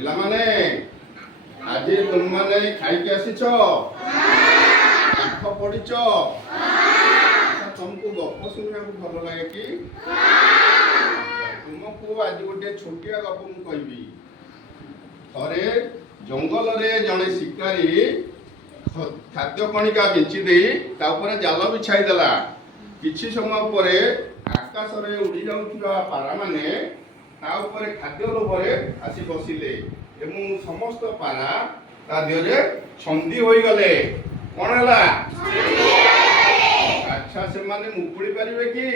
ପିଲାମାନେ ଆଜି ତୁମମାନେ ଖାଇକି ଆସିଛ? ପାଠ ପଢିଛ? ତମକୁ ଗପ ଶୁଣିବାକୁ ଭଲ ଲାଗେ କି? ତୁମକୁ ଆଜି ଗୋଟେ ଛୋଟିଆ ଗପ ମୁଁ କହିବି। ଥରେ ଜଙ୍ଗଲରେ ଜଣେ ଶିକାରୀ ଖାଦ୍ୟ କଣିକା ବିଞ୍ଚି ଦେଇ ତା ଉପରେ ଜାଲ ବିଛାଇ ଦେଲା। କିଛି ସମୟ ପରେ ଆକାଶରେ ଉଡ଼ି ଯାଉଥିବା ପାରାମାନେ ତା ଉପରେ ଖାଦ୍ୟ ଲୋଭରେ ଆସି ବସିଲେ ଏବଂ ସମସ୍ତ ପାରା ତା ଦେହରେ ଛନ୍ଦି ହୋଇଗଲେ। କଣ ହେଲା? ଆଚ୍ଛା, ସେମାନେ ମୁକୁଳି ପାରିବେ କି?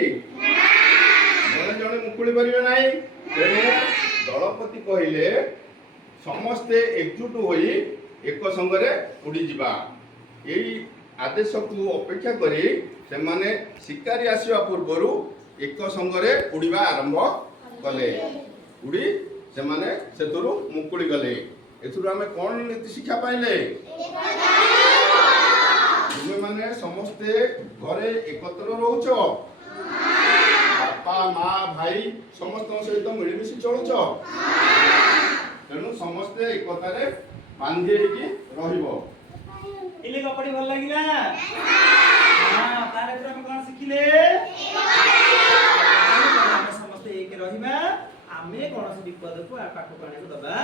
ଜଣେ ଜଣେ ମୁକୁଳି ପାରିବେ ନାହିଁ। ତେଣୁ ଦଳପତି କହିଲେ ସମସ୍ତେ ଏକଜୁଟ ହୋଇ ଏକ ସଙ୍ଗରେ ଉଡ଼ିଯିବା। ଏହି ଆଦେଶକୁ ଅପେକ୍ଷା କରି ସେମାନେ ଶିକାରୀ ଆସିବା ପୂର୍ବରୁ ଏକ ସଙ୍ଗରେ ଉଡ଼ିବା ଆରମ୍ଭ କଲେ। ଉଡ଼ି ସେମାନେ ସେଥିରୁ ମୁକୁଳି ଗଲେ। ଏଥିରୁ ଆମେ କଣ ନୀତି ଶିକ୍ଷା ପାଇଲେ? ତୁମେମାନେ ସମସ୍ତେ ଘରେ ଏକତ୍ର ରହୁଛ? ବାପା ମା ଭାଇ ସମସ୍ତଙ୍କ ସହିତ ମିଳିମିଶି ଚଳୁଛ? ତେଣୁ ସମସ୍ତେ ଏକତାରେ ବାନ୍ଧି ହେଇକି ରହିବ। ଇଲେ ଗପଟି ଭଲ ଲାଗିଲା? ତାର ଏଥିରୁ ଆମେ କଣ ଶିଖିଲେ? ଆମେ ସମସ୍ତେ ଏକ ରହିବା। ଆମେ କୌଣସି ବିପଦକୁ ପାଖକୁ ଆଣିବାକୁ ଦବା।